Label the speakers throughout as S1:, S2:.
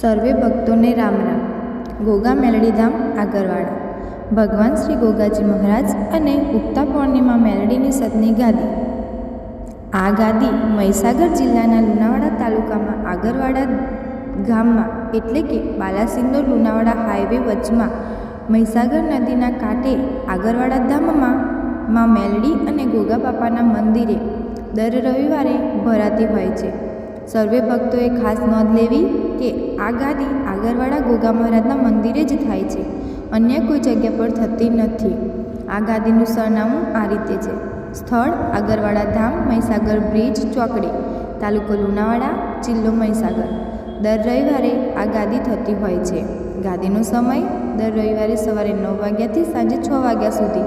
S1: સર્વે ભક્તોને રામ રામ. ગોગા મેલડીધામ, આગરવાડા. ભગવાન શ્રી ગોગાજી મહારાજ અને ઉગતા પૌર્ણિમા મેલડીની સતની ગાદી. આ ગાદી મહીસાગર જિલ્લાના લુણાવાડા તાલુકામાં આગરવાડા ગામમાં એટલે કે બાલાસિંદોર લુણાવાડા હાઈવે વચમાં મહીસાગર નદીના કાંઠે આગરવાડા ધામમાં માં મેલડી અને ગોગા બાપાના મંદિરે દર રવિવારે ભરાતી હોય છે. સર્વે ભક્તોએ ખાસ નોંધ લેવી કે આ ગાદી આગરવાડા ગોગા મહારાજના મંદિરે જ થાય છે. અન્ય કોઈ જગ્યા પર થતી નથી. આ ગાદીનું સરનામું આ રીતે છે. સ્થળ આગરવાડા ધામ, મહીસાગર બ્રિજ, ચોકડી. તાલુકો લુણાવાડા, જિલ્લો મહીસાગર. દર રવિવારે આ ગાદી થતી હોય છે. ગાદીનો સમય દર રવિવારે સવારે નવ વાગ્યાથી સાંજે છ વાગ્યા સુધી.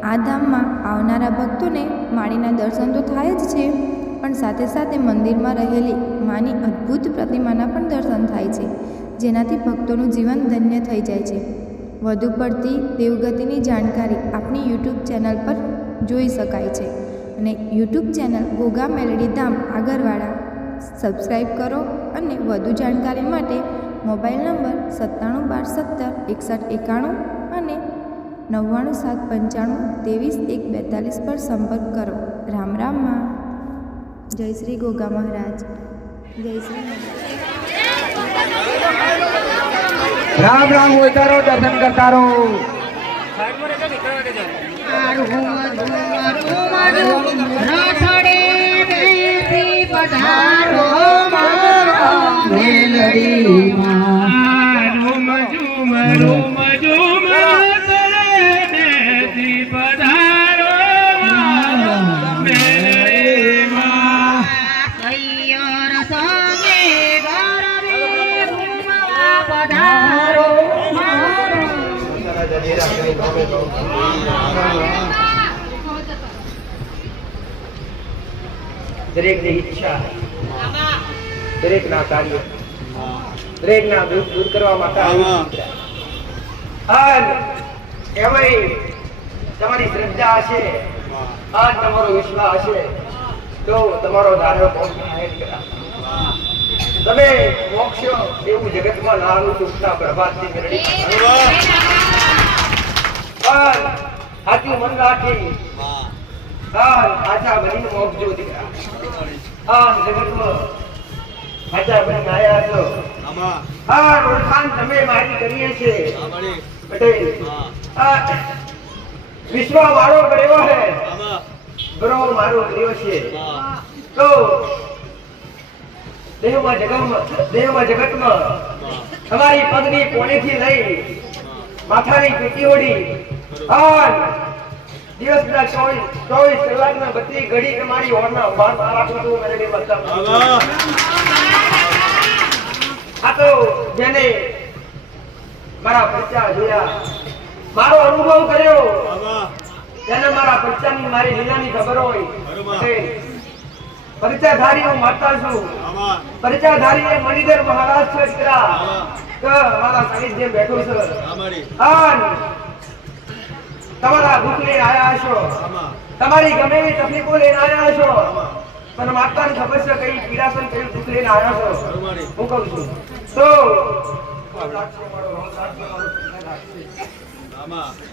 S1: આ ધામમાં આવનારા ભક્તોને માળીના દર્શન તો થાય જ છે. પણ સાથે સાથે મંદિરમાં રહેલી માની અદ્ભુત પ્રતિમાના પણ દર્શન થાય છે, જેનાથી ભક્તોનું જીવન ધન્ય થઈ જાય છે. વધુ પડતી દેવગતિની જાણકારી આપણી યુટ્યુબ ચેનલ પર જોઈ શકાય છે અને YouTube channel Goga Meldi Dham Agarwada. Subscribe કરો અને વધુ જાણકારી માટે મોબાઈલ નંબર સત્તાણું બાર સત્તર એકસઠ એકાણું અને નવ્વાણું સાત પંચાણું ત્રેવીસ એક બેતાલીસ પર સંપર્ક કરો. જય શ્રી ગોગા મહારાજ જય શ્રી
S2: રામ રામ ઉતારો દર્શન કરતા રહો
S3: પધારો મારા મેલડીમાં.
S2: દરેકની ઈચ્છા દરેકના કાર્ય. દરેકના દુઃખ દૂર કરવા માટે અને એમાંય તમારી શ્રદ્ધા હશે. આ તમારો વિશ્વાસ હશે. તો તમારો ધારો તમે મોક્ષ એવું જગતમાં નાનું સુખના પ્રભાતથી મેળવી પણ સાચું મન રાખી મારી કર્યો છે. તો દેહમાં જગતમાં દેહમાં જગતમાં તમારી પગની કોણેથી લઈ માથાની પીટી ઓડી આન દિવસના ચોવીસ કલાકના બધી ઘડી તમારી ઓરના ઊભા ના રાખું આ તો જેને મારા પરચા જોયા મારો અનુભવ કર્યો. તેને મારા પરચાની મારી લીલાની ખબર હોય પરિચયધારી હું માતા છું. પરિચયધારી એ મણિધર મહારાજ છે દીકરા. મારા સાનિધ્ય બેઠો છે. તમારા દુઃખ લઈને આવ્યા હશો. તમારી ગમે એવી તકલીફો લઈને આવ્યા હશો. પણ માતાને ખબર છે કઈ પીડાસન કઈ દુઃખ લઈને આવ્યા છો? હું કહું છું. તો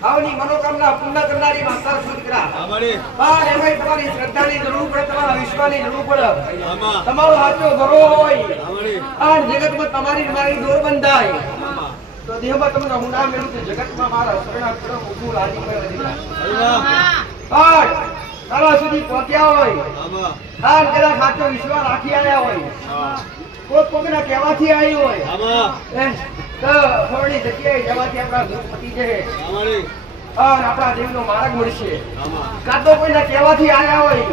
S2: આવની મનોકામના પૂર્ણ કરનારી માતા છું દીકરા. પણ એમાંય તમારી શ્રદ્ધાની જરૂર તમારા વિશ્વાની જરૂર પડે. તમારો સાચો ધરો હોય. આ જગતમાં તમારી મારી દોર બંધાય. તો દેહમાં તમને હું નામ મેળવું છું જગતમાં મારા શરણાગત ઊભું રાજી કરે દીકરા પણ તારા સુધી પહોંચ્યા હોય. આ જરા સાચો વિશ્વાસ રાખી આવ્યા હોય. કોઈ કોકના કહેવાથી આવ્યું હોય. તો થોડી જગ્યાએ જવાથી આપણા દુઃખ પતી જશે અને આપણા દેવનો માર્ગ મળશે કાં તો કોઈના કહેવાથી આવ્યા હોય.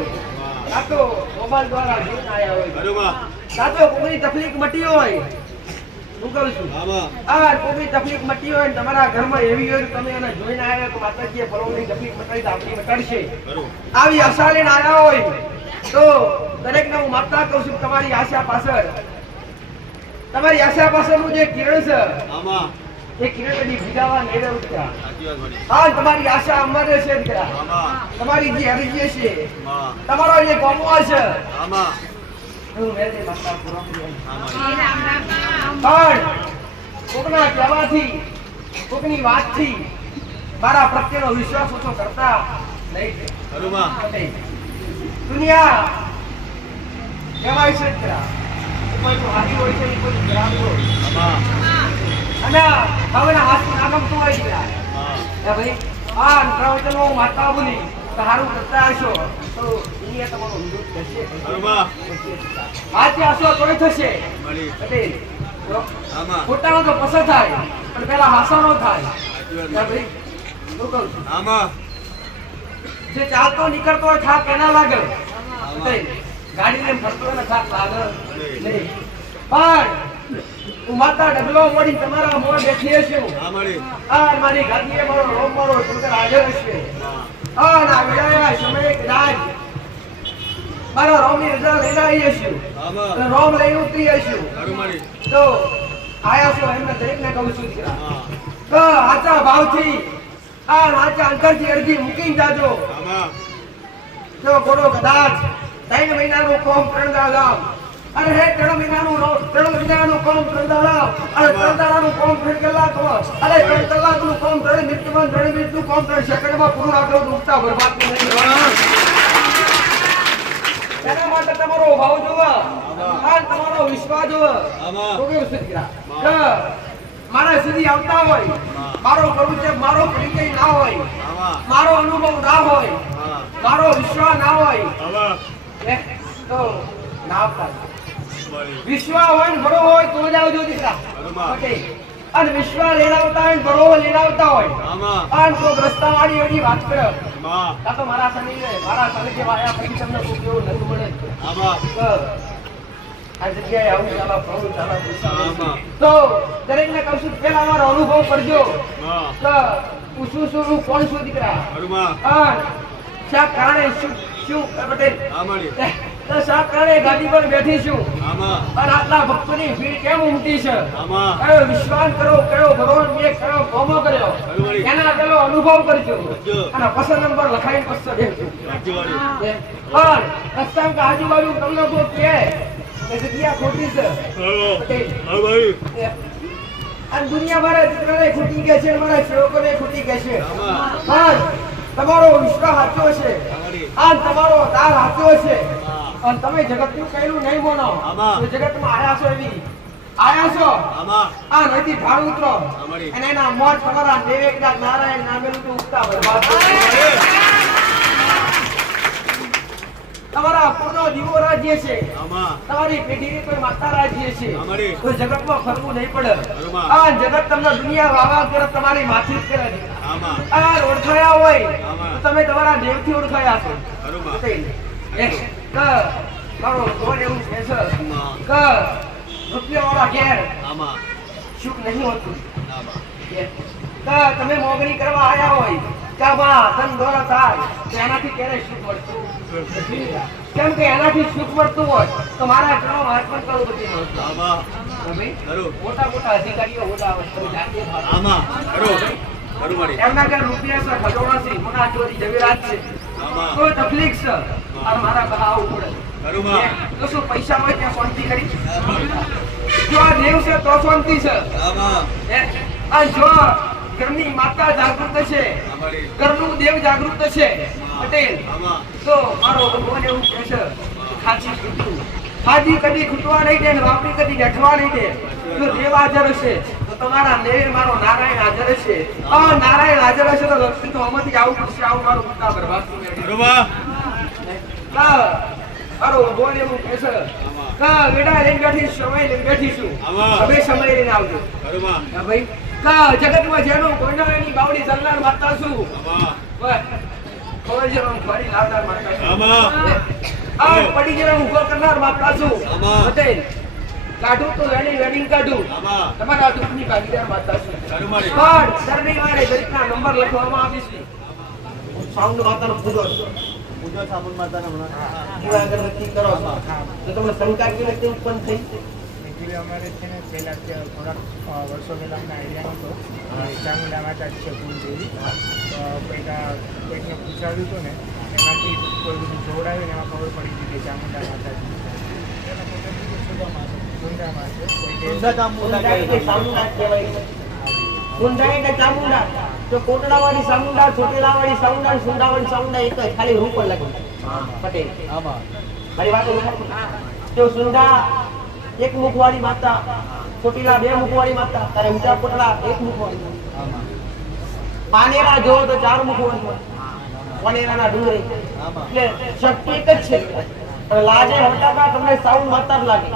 S2: કાં તો મોબાઈલ દ્વારા જોઈને આવ્યા હોય. કાં તો કોઈની તકલીફ મટી હોય. હું કહું છું આ કોઈ તકલીફ મટી હોય તમારા ઘરમાં એવી હોય તમે એને જોઈને આવ્યા તો માતાજીએ પરોવની તકલીફ મટાડી આપણી મટાડશે આવી આશા લઈને આવ્યા હોય તો દરેકને હું માતા કહું છું તમારી આશા પાછળ. તમારી આશા પાછળનું જે કિરણ છે એ કિરણ કદી ભીગાવા નહીં રહ્યું. હા તમારી આશા અમારે છે દીકરા. તમારી જે અરજી છે તમારો જે ગમવા છે. હું મેળવી માતા પૂરો
S3: રામ રામ
S2: પણ કોકના કહેવાથી કોકની વાતથી મારા પ્રત્યેનો વિશ્વાસ ઓછો કરતા નહીં. દુનિયા કહેવાય છે કોઈ તો હાથી હોય છે કોઈ ખરાબ હોય. અને હવેના હાથમાં નાગમ તો હોય જ ખરા. હે ભાઈ આ પ્રવચનો માતા બોલી તો કરતા હશો. તો દુનિયા તમારો વિરોધ કરશે. આજે હશો થશે. પટેલ ખોટાનો તો પસાર થાય પણ પેલા હાસાનો થાય. છું? જે ચાલતો નીકળતો હોય થાક એના લાગે. ગાડી ને ફરતો હોય થાક લાગે. નહીં. પણ હું માતા ડગલો મળી તમારા મોં બેઠીએ છીએ આ મારી. ગાદીએ મારો રોમ મારો શંકર હાજર છે આ ના સમયે કદાચ મારા રોમની રજા લઈને આવી અને રોમ લઈને ઉતરી હશું તો આયા છો એમને દરેકને કહું છું તો આચા ભાવથી આ આચા અંતરથી અરજી મૂકીને જાજો. જો ઘોડો કદાચ ત્રણ મહિનાનું કોમ ત્રણ દાડા અરે હે ત્રણ મહિનાનું ત્રણ મહિનાનું કોમ ત્રણ દાડા અરે ત્રણ દાડાનું કોમ ત્રણ કલાકમાં અરે ત્રણ કલાકનું કોમ ત્રણ મિનિટમાં ત્રણ મિનિટનું કોમ ત્રણ સેકન્ડમાં પૂરું આગળ ડૂબતા બરબાદ. એના માટે તમારો ભાવ જોવો. અને તમારો વિશ્વાસ જોવો. તો કેવું છે મારા સુધી આવતા હોય મારો પરિચય મારો પરિચય ના હોય મારો અનુભવ ના હોય મારો વિશ્વાસ ના હોય તો ના આવતા વિશ્વાસ હોય ને ભરો હોય તો જ આવજો દીકરા. અને વિશ્વાસ લેડાવતા હોય ને લેડાવતા હોય. અને તો રસ્તા વાળી એવી વાત કરે. કાં તો મારા સની મારા સની જેવા આયા પછી તમને કોઈ એવું નથી મળે. તો આ જગ્યાએ આવું ચાલો ફરું ચાલો તો દરેકને કહું છું પેલા અમારો અનુભવ કરજો. તો હું શું છું હું કોણ છું દીકરા? અને શા કારણે શું શું પટેલ એ, તો શા ગાડી પર બેઠી છું. અને આટલા ભક્તોની ભીડ કેમ ઉમટી છે? કયો વિશ્વાસ કરો કયો ભગવાન મેં કયો કોમો કર્યો? એના પેલો અનુભવ કરજો. અને પસંદ નંબર લખાઈને પસંદ દેજો. પણ રસ્તામાં આજુબાજુ તમને કોઈ કહે કે જગ્યા ખોટી છે? અને દુનિયા મારા દીકરાને ખોટી છે મારા સેવકોને ખૂટી કહે છે. પણ તમારો વિશ્વાસ સાચો છે. આ તમારો તાર સાચો છે. અને તમે જગતનું કહેલું નહીં બોલો તો જગતમાં આયા છો એવી. આયા છો? આ નથી ઢાળ ઉતરો. અને એના મોત તમારા દેવેકના નારાયણ નામેલું તો ઉગતા બરબાદ તમારા પૂર્ણ દીવો રાજ્ય છે. તમારી પેઢીની કોઈ માતા રાજ્ય છે. તો જગતમાં ફરવું નહીં પડે. આ જગત તમને દુનિયા વાવા કરે તમારી માથી જ કરે છે. આ ઓળખાયા હોય તો તમે તમારા દેવથી ઓળખાયા છો. કે એવું છે કે રૂપિયાવાળા ઘેર સુખ નહીં હોતું. કે તમે મોગણી કરવા આયા હોય કે ધન દોલત થાય તો એનાથી ક્યારેય સુખ મળતું? કેમ કે એનાથી સુખ મળતું હોય તો મારા ચરણો અર્પણ કરવું બધી. મોટા મોટા અધિકારીઓ ઓલા હોય. એમના ઘર રૂપિયા છે ખજોડો છે મોટા ચોરી જવેરાત છે. કોઈ તકલીફ છે? અને મારા બહાર આવવું પડે. તો શું પૈસા હોય ત્યાં શાંતિ કરી જો આ દેવ છે તો શાંતિ છે? અને જો ઘરની માતા જાગૃત છે ઘરનું દેવ જાગૃત છે પટેલ તો મારો ભગવાન એવું કહે છે ખાચી ખૂટવું ખાજી કદી ખૂટવા નહીં દે ને વાપરી કદી ગઠવા નહીં દે. જો દેવ હાજર હશે તો તમારા દેવ મારો નારાયણ હાજર હશે. આ નારાયણ હાજર હશે તો લક્ષ્મી તો આમાંથી આવું પડશે આવું મારું બરબાદ થઈ જાય. કા મારો ભગવાન એવું કહે છે. કા વેડા લઈને બેઠી સમય લઈને બેઠી છું. હવે સમય લઈને આવજો. હા ભાઈ. કા જગતમાં જેનો કોઈના એની બાવડી જલનાર માતા છું. બસ. ફરી લાવનાર માતા છું. આ પડી જવાનું ઊભો કરનાર માતા છું.
S4: આમાં.
S2: કાઢું તો વેડિંગ કાઢું. તમારા દુઃખની ભાગીદાર માતા છું. પણ વારે દરેકના નંબર લખવામાં આવીશ સાઉન્ડ માતાનો પૂજો દીવા અગરબત્તી કરો. તો તમને શંકા કેવી રીતે ઉત્પન્ન થઈ?
S5: એકચ્યુઅલી અમારે છે ને પહેલા થોડાક વર્ષો પહેલા અમને આઈડિયા નહોતો ચામુંડા માતા જ છે કુલદેવી તો પહેલા કોઈકને પૂછાવ્યું હતું ને એમાંથી કોઈ બધું જોડાયું ને એમાં ખબર પડી ગઈ કે ચામુંડા માતા જ કે
S2: સુંદા એટલે ચામુંડા. જ કોટડાવાળી ચામુંડા ચોટીલાવાળી ચામુંડા અને સુંદાવાળી એક જ ખાલી રૂપ અલગ પટેલ. મારી વાત? તો સુંદા એક મુખવાળી માતા ચોટીલા બે મુખવાળી માતા તારે ઊંચા કોટડા એક મુખવાળી પાનેરા જો તો ચાર મુખવાળી પાનેરાના ડુંગરે. એટલે શક્તિ એક જ છે. લાજે હટાતા તમને સાઉન્ડ માતા જ લાગે.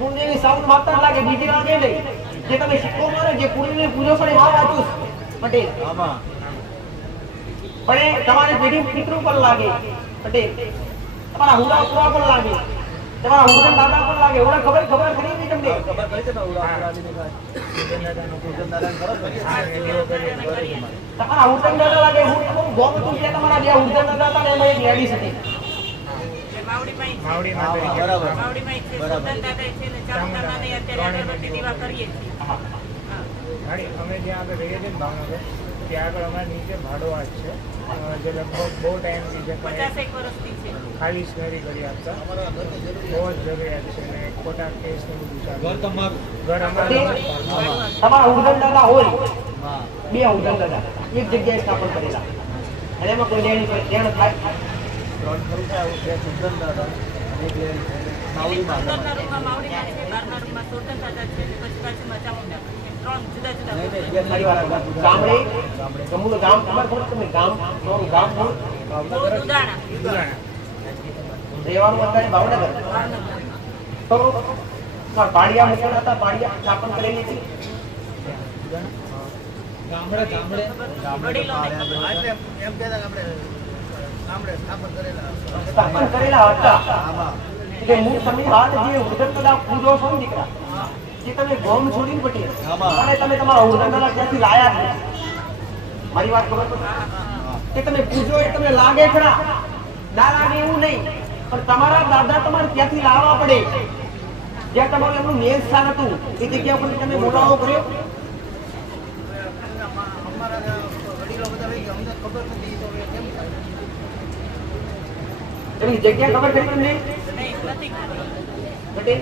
S2: કુંડીની સાઉન્ડ માતા જ લાગે. બીજી લાગે નહીં? જે તમે સિક્કો મારે જે કુંડીને પૂજો પડે હા વાંચું પટેલ પણ એ તમારી પેઢી પિતૃ પર લાગે પટેલ તમારા હુડા પુરા પર લાગે તમારા હુડા દાદા પર લાગે હુડા ખબર ખબર ખરી નહીં તમને તમારા હુડન દાદા લાગે હું ગોમ તું છે તમારા બે હુડન દાદા હતા ને એમાં એક લેડી હતી
S5: માવડી દીવા કરીએ
S2: હા.
S5: ગાડી અમે જ્યાં આગળ રહીએ છીએ ભાવનગર ત્યાં આગળ અમારે નીચે ભાડોઆત છે. જે લગભગ બહુ ટાઈમથી છે પણ ખાલી જ કરી આપતા. બહુ જ જરૂરિયાત છે ને ખોટા કેસ ને બધું ચાલે. ઘર અમારું.
S2: તમારા હુડન દાદા હોય. બે હુડન દાદા એક જગ્યાએ સ્થાપન કરેલા. અને એમાં કોઈ લેણી કોઈ દેણ થાય. મારી વાત સાંભળો. ગામડે ગમુનું ગામ ખબર માવડી માવડી માવડી તમારું ગામ બોલ
S5: ઉદાહરણ.
S2: રહેવાનું અત્યારે ભાવનગર તો હા, પાડિયા મૂકેલા હતા પાડિયા સ્થાપન કરેલી હતી? સ્થાપન કરેલા હતા. એટલે મૂળ તમે વાત જે ઉદન કદા પૂજો છો દીકરા? જે તમે ગોમ છોડીને પટી અને તમે તમારા કદા ક્યાંથી લાયા મારી વાત ખબર કે તમે પૂછો એ તમને લાગે ખરા? ના લાગે એવું નહીં. પણ તમારા દાદા તમારે ત્યાંથી લાવવા પડે. જ્યાં તમારું એમનું મેન સ્થાન હતું એ જગ્યા પર તમે બોલાવો કર્યો એની જગ્યા ખબર છે તમને? પટેલ?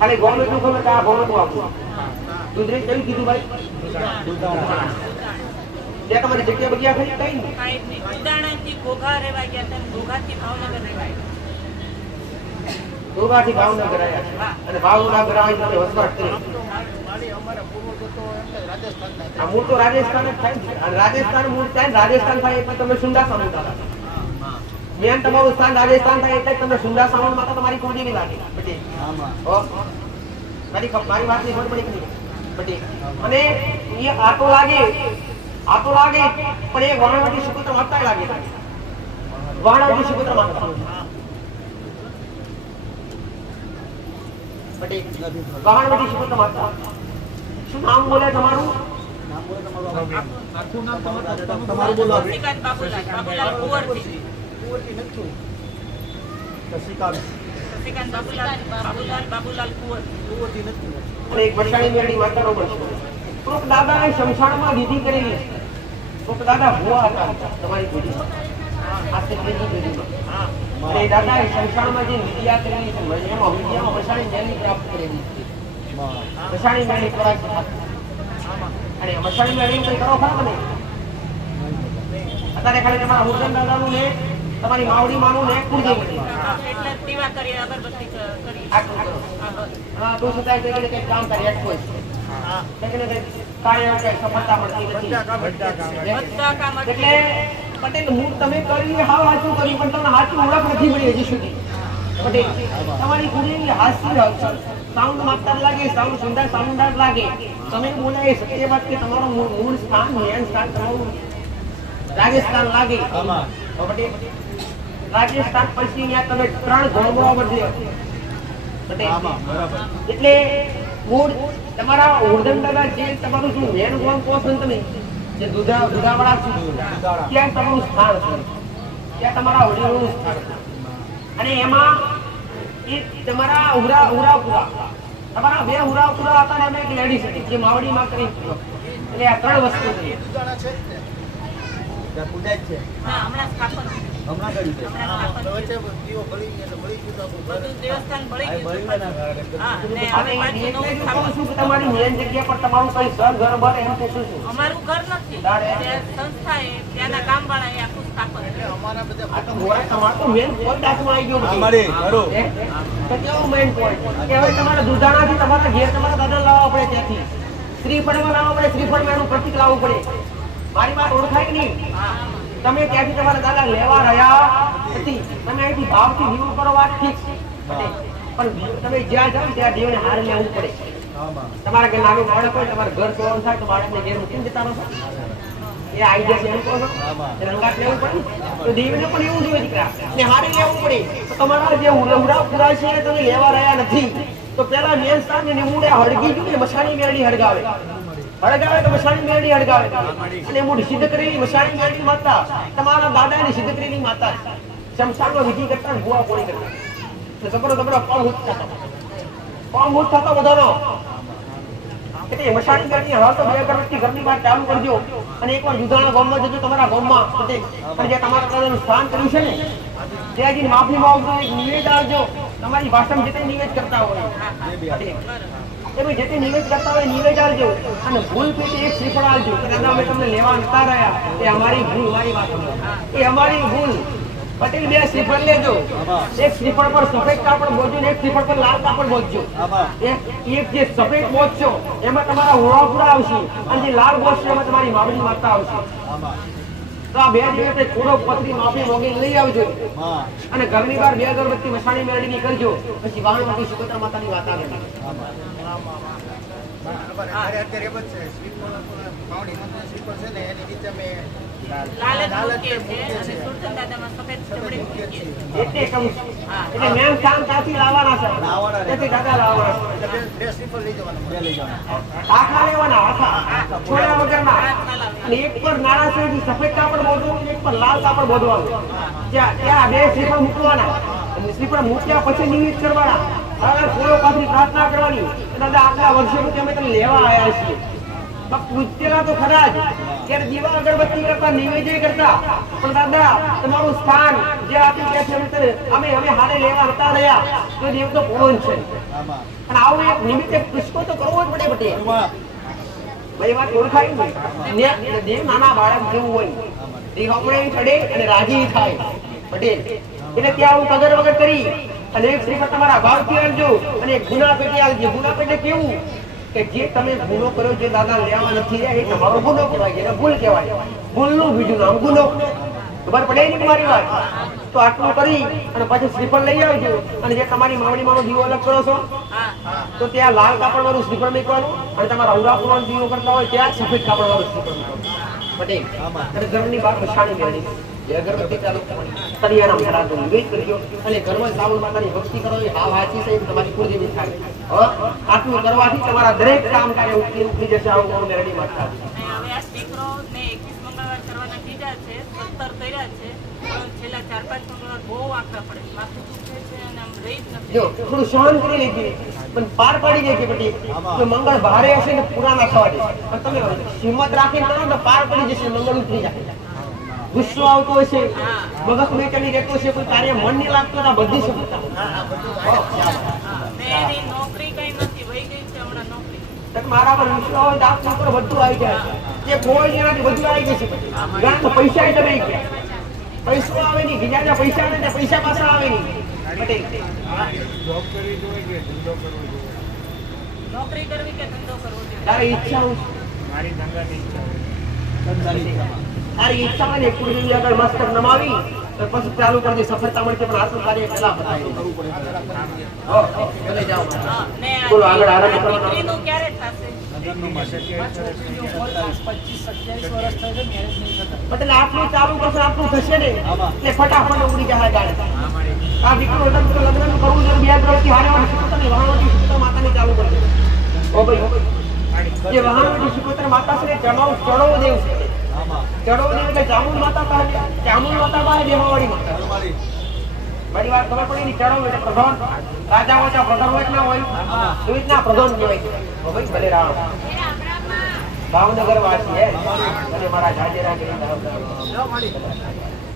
S2: ખાલી ગોમ એટલું ખબર આ હતું આપણું દુધરી કયું કીધું ભાઈ? ત્યાં તમારી જગ્યા બગ્યા ખરી કઈ નહીં.
S4: ઉદાહરણથી ઘોઘા રહેવા ગયા હતા અને ઘોઘાથી ભાવનગર રહેવાય.
S2: થી ભાવનગર આવ્યા છે. અને ભાવનગર આવી તમે વસવાટ કરી. મૂળ તો રાજસ્થાન જ થાય છે રાજસ્થાન મૂળ થાય રાજસ્થાન થાય એટલે તમે સુંદા સામું મેન તમારું સ્થાન રાજસ્થાન થાય એટલે તમે સુંદર સામું માં તો તમારી કોડી નહીં લાગે. મારી મારી વાતની ખબર પડી કે અને એ આટો લાગે આટો લાગે પણ એ વાણવટી સુપુત્ર માતા લાગે. વાણવટી સુપુત્ર વાણવટી સુપુત્ર માતા. શું નામ બોલે તમારું?
S4: શ્રીકાંત બાબુલાલ બાબુલાલ કુંવરજી. શ્રીકાંત બાબુલાલ બાબુલાલ બાબુલાલ કુંવર.
S2: અને એક વરસાણી મેળવી માતાનો પણ છે. કોક દાદાએ શમશાનમાં વિધિ કરેલી. કોક દાદા ભુવા હતા. તમારી પેઢી આજથી ત્રીજી પેઢીમાં અને એ દાદાએ શમશાનમાં જે વિદ્યા કરેલી છે એમાં વિદ્યામાં વરસાણી મેળવી પ્રાપ્ત કરેલી છે. વરસાણી મેળવી કરાય છે. અને વરસાણી મેળવી કંઈ કરો ખરા તમે અત્યારે ખાલી તમારા હુસેન દાદાનું ને તમારી માવડી માનું ને કુળદેવી
S4: એટલે દીવા કરી અગરબત્તી કરી. હા,
S2: તો છતાંય કે કામ કરી એક કોઈ. હા. કે કાર્ય કે સફળતા મળતી નથી.
S5: બધા કામ
S4: બધા કામ
S2: એટલે પટેલ હું તમે કરી હા હાચું કરી પણ તમને હાચું ઓળખ નથી મળી હજી સુધી. પટેલ તમારી કુડીની હાસ્ય સાઉન્ડ માત્ર લાગે સાઉન્ડ સુંદર સાઉન્ડદાર લાગે. તમે બોલે એ સત્ય વાત કે તમારું મૂળ મૂળ સ્થાન મેન સ્થાન તમારું રાજસ્થાન લાગે. આમાં. પટેલ રાજસ્થાન પછી અહીંયા તમે ત્રણ બદલે પટેલ એટલે મૂળ તમારા દાદા જે તમારું શું મેન ગોમ કહો છો તમે જે દુધા દુધાવાળા છો ત્યાં તમારું સ્થાન છે. ત્યાં તમારા વડીલોનું સ્થાન છે. અને એમાં એ તમારા ઉરા ઉરાપુરા તમારા બે ઉરાપુરા હતા ને અમે એક લેડીઝ હતી જે માવડીમાં કરી એટલે આ ત્રણ વસ્તુ છે
S4: હા સ્થાપન
S2: હમણાં
S4: હમણાં સ્થાપન
S2: તમારી મેન જગ્યા પર તમારું કઈ સર ઘર બર એમ પૂછું છું.
S4: અમારું ઘર નથી.
S2: તારે?
S4: તે આખું સ્થાપન
S2: મેન પોઈન્ટ હાથમાં આવી ગયો
S6: અમારે, ખરું.
S2: તો કેવું મેન પોઈન્ટ કે હવે તમારા દુધાણાથી તમારા ઘેર તમારા દાદા લાવવા પડે ત્યાંથી. શ્રીફળમાં લાવવા પડે શ્રીફળમાં એનું પ્રતિક લાવવું પડે. મારી વાત ઓળખાય કે નહીં? તમે ત્યાંથી તમારા દાદા લેવા રહ્યા નથી તમે અહીંથી ભાવથી દીવું કરો વાત ઠીક પણ તમે જ્યાં જાઓ ત્યાં દેવને હાર લેવું પડે. તમારા ઘર નાનું બાળક હોય તમારે ઘર સોવાનું થાય તો બાળકને ઘેર મૂકીને જતા રહો એ આવી જશે એમ કહો છો. એને લેવું પડે? તો દેવીને પણ એવું જોઈએ દીકરા ને હારે લેવું પડે. તો તમારા જે ઉલવડા પુરા છે તમે લેવા રહ્યા નથી. તો પેલા મેન સ્થાન ને નિમુડે હળગી ગયું ને મસાણી મેળડી હળગાવે. હળગાવે તો કરતા તો બે અગરબત્તી ઘરની બહાર ચાલુ કરજો. અને એકવાર જુદાણા ગામમાં જજો તમારા ગામમાં. અને જે તમારા દાદાનું સ્થાન કર્યું છે ને, ત્યાં જઈને માફી માંગજો એક નિવેદ આવજો તમારી ભાષામાં જે નિવેદ કરતા હોય. તમે જે તે નિવેદ કરતા હોય નિવેદ આવજો અને ભૂલ પેટે એક શ્રીફળ આવજો દાદા અમે તમને લેવા નતા રહ્યા. એ અમારી ભૂલ, મારી વાત એ અમારી ભૂલ. પટેલ બે શ્રીફળ લેજો. એક શ્રીફળ પર સફેદ કાપડ બોજો ને એક શ્રીફળ પર લાલ કાપડ બોજો એક જે સફેદ બોલશો એમાં તમારા હોળાપુરા આવશે અને જે લાલ બોજશે, એમાં તમારી માવડી માતા આવશે. તો આ બે દિવસે થોડો પતરી માફી મોગી લઈ આવજો. અને ઘરની બહાર બે અગરબત્તી મસાણી મેળવી કરજો. પછી વાહણવટી સુભદ્રા માતાની વાત આવે.
S4: જ સફેદ
S2: છું. છે. એક પર કાપડ બોધવું એક પર લાલ કાપડ બોધવાનું ત્યાં ત્યાં બે શ્રીફળ મૂકવાના. અને શ્રીફળ મૂક્યા પછી નિમિત્ત કરવાના. હવે પાછી પ્રાર્થના કરવાની. દાદા, આટલા વર્ષોથી અમે તને લેવા આવ્યા છીએ. બસ તો ખરા જ. ત્યારે દીવા અગરબત્તી કરતા નિવેદ્ય કરતા. પણ દાદા, તમારું સ્થાન જે આપ્યું કે છે અમે અમે હારે લેવા હતા રહ્યા. તો દેવ તો પૂર્ણ છે. પણ આવું એક નિમિત્તે પુષ્પો તો કરવો જ પડે બટે ભાઈ, વાત ઓળખાય ને? દેવ નાના બાળક જેવું હોય દેવ આપણે ચડે અને રાજી થાય. પટેલ એટલે ત્યાં હું કગર વગર કરી અને એક શ્રીફળ તમારા ભાવથી આવજો. અને ગુના પેટી આવજો. ગુના પેટે કેવું? કે જે તમે ગુનો કર્યો જે દાદા લેવા નથી એ તમારો ગુનો કહેવાય ભૂલ કહેવાય. ભૂલનું બીજું નામ ગુનો. ખબર પડે ને મારી વાત? તો આટલું કરી અને પછી શ્રીફળ લઈ આવજો. અને જે તમારી માવડી માનો દીવો અલગ કરો છો, તો ત્યાં લાલ કાપડ વાળું શ્રીફળ મૂકવાનું અને તમારા અવરાપુરનો દીવો કરતા હોય, ત્યાં સફેદ કાપડ વાળું શ્રીફળ મૂકવાનું. અને ઘરની બહાર મસાણી મેળવી. અગરબત્તી ચાલુ તળિયાના મહારાજનો નિવેદ કરજો અને ઘરમાં સાવલ માતાની ભક્તિ કરો એ હાવ હાચી છે તમારી કુળદેવી થાય. આટલું કરવાથી તમારા દરેક કામ કાર્ય ઉઠી ઉઠી જશે આવું હું મેળવી માગતા
S4: હવે આ દીકરો ને એકવીસ મંગળવાર કરવાના કીધા છે સત્તર કર્યા છે છેલ્લા ચાર પાંચ મંગળવાર બહુ આકરા પડે માથું દુખે છે અને આમ રહી જ નથી.
S2: જો થોડું સહન કરી લીધી પણ પાર પાડી જાય કે જો મંગળ ભારે હશે ને પૂરા ના થવા દે પણ તમે હિંમત રાખીને કરો ને તો પાર પડી જશે મંગળ ઉતરી જાય. ગુસ્સો આવતો હશે મગજ મેચણી રહેતો હશે કોઈ કાર્ય મન નહીં લાગતું આ બધી
S4: છે
S2: તો મારા પર વિશ્વાસ હોય તો આપના ઉપર બધું આવી જાય જે કોઈ જેનાથી બધું આવી જશે ઘણા તો પૈસા ગયા પૈસો આવે નહીં બીજાના પૈસા ને પૈસા પાછા આવે નહીં.
S5: જોબ કરવી જોઈએ કે ધંધો કરવો જોઈએ
S4: નોકરી કરવી કે ધંધો કરવો જોઈએ
S2: તારી ઈચ્છા
S5: મારી ધંધાની ઈચ્છા હોય.
S2: ઈચ્છા. હોય ઈચ્છાને કુળદેવી આગળ મસ્તક નમાવી તો પછી ચાલુ કરજે સફળતા મળશે પણ આટલું કાર્ય પહેલા બતાવી ચલે જાઓ
S4: હા, ને
S2: બોલો, આગળ આરંભ કરવાનો.
S4: ક્યારે થશે?
S2: એટલે આટલું ચાલુ કરશે આટલું થશે ને? એટલે ફટાફટ ઉડી જાય ગાડી આ દીકરો લગ્ન તો લગ્ન કરવું બે હારે વાળી માતાને ચાલુ કરજો ઓ ભાઈ જે શીખોતર માતા છે ચણો ચણો દેવ છે. દેવ એટલે ચામુંડ માતા પાસે ચામુંડ માતા પાસે બેહવાવાળી માતા. મારી વાત ખબર પડી ને ચણો એટલે પ્રધાન રાજા હોય પ્રધાન હોય ના હોય? એવી રીતના પ્રધાન કહેવાય ભાઈ ભલે રામ. ભાવનગર વાસી હે. અને મારા જાજેરા